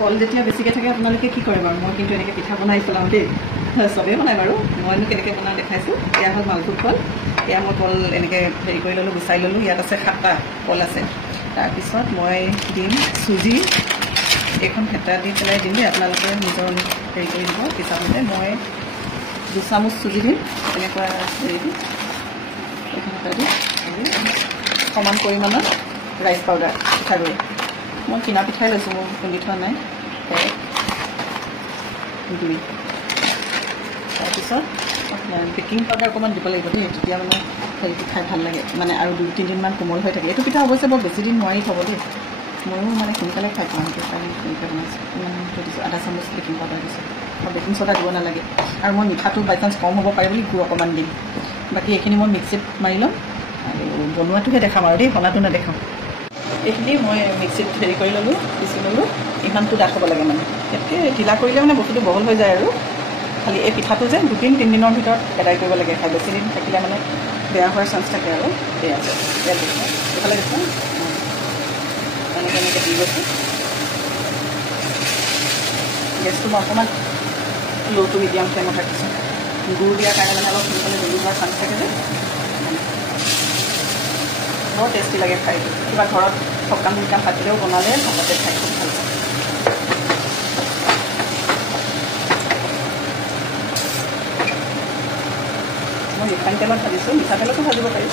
কল যেতিয়া বেছিকৈ থাকে আপোনালোকে কি কৰে বাৰু? মই কিন্তু এনেকৈ পিঠা বনাই পেলাওঁ দেই, চবেই বনাই বাৰু, মইনো কেনেকৈ বনাওঁ দেখাইছোঁ। এয়া হ'ল মালভোগ কল, এয়া মই কল এনেকৈ হেৰি কৰি ল'লোঁ, গুচাই ল'লোঁ। ইয়াত আছে 7টা কল আছে। তাৰপিছত মই দিম চুজি, এইখন হেতা দি পেলাই দিম দেই, আপোনালোকে নিজৰ হেৰি কৰি দিব হিচাপতে। মই 2 চামুচ চুজি দিম, এনেকুৱা হেৰি দিম, এইখন হেতা দিম, আৰু সমান পৰিমাণৰ ৰাইচ পাউডাৰ পিঠাগুড়ি। মই কিনা পিঠাই লৈছোঁ, মোৰ খুন্দি থোৱা নাই। 2 তাৰপিছত বেকিং পাউডাৰ অকণমান দিব লাগিব দেই, তেতিয়া মানে হেৰিটো খাই ভাল লাগে, মানে আৰু 2-3 দিনমান কোমল হৈ থাকে। এইটো পিঠা অৱশ্যে বৰ বেছি দিন নোৱাৰি থ'ব দেই, ময়ো মানে সোনকালে খাই পাওঁ, সেইটো কাৰণে তেনেকৈ বনাইছোঁ। দিছোঁ 1/2 চামুচ বেকিং পাউডাৰ দিছোঁ, আৰু বেকিং চ'ডা দিব নালাগে। আৰু মই মিঠাটো বাই চান্স কম হ'ব পাৰে বুলি গুড় অকণমান দিম। বাকী এইখিনি মই মিক্সিত মাৰি ল'ম, আৰু বনোৱাটোহে দেখাম আৰু দেই, বনাটো নেদেখাম। এইখিনি মই মিক্সিত হেৰি কৰি ল'লোঁ, পিচি ল'লোঁ। ইমানটো ডাঠ হ'ব লাগে, মানে ইয়াতকৈ ঢিলা কৰিলে মানে বস্তুটো বহল হৈ যায়। আৰু খালি এই পিঠাটো যে 2-3 দিনৰ ভিতৰত এদাই কৰিব লাগে। খাই বেছি দিন থাকিলে মানে বেয়া হোৱাৰ চান্স থাকে। আৰু এই আছে ইয়াত দেখুৱাম, এইফালে দেখুৱাম, এনেকৈ এনেকৈ দি গৈছোঁ। গেছটো মই অকণমান ল' টু মিডিয়াম ফ্লেমত ৰাখিছোঁ, গুড় দিয়াৰ কাৰণে মানে অলপ সোনকালে জ্বলি হোৱাৰ চান্স থাকে যে। বৰ টেষ্টি লাগে খাই, কিবা ঘৰত সকাম নিকাম পাতিলেও বনালে ভালতে খাই খুব ভাল পাওঁ। মই ৰিফাইন তেলত ভাজিছোঁ, মিঠাতেলতো ভাজিব পাৰি।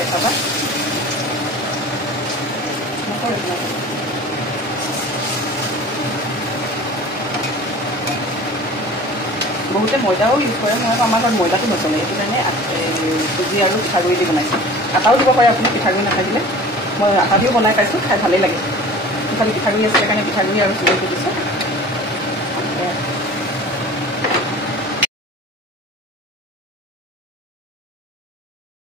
দেখাবা বহুতে ময়দাও ইউজ কৰে, মই আমাৰ ঘৰত ময়দাটো নচলে, সেইটো কাৰণে চুজি আৰু পিঠাগুড়ি দি বনাইছোঁ। আটাও দিব পাৰে আপুনি, পিঠাগুড়ি নাথাকিলে। মই আটা দিও বনাই পাইছোঁ, খাই ভালেই লাগে। খালি পিঠাগুড়ি আছে সেইকাৰণে পিঠাগুড়ি আৰু চুজিটো দিছোঁ।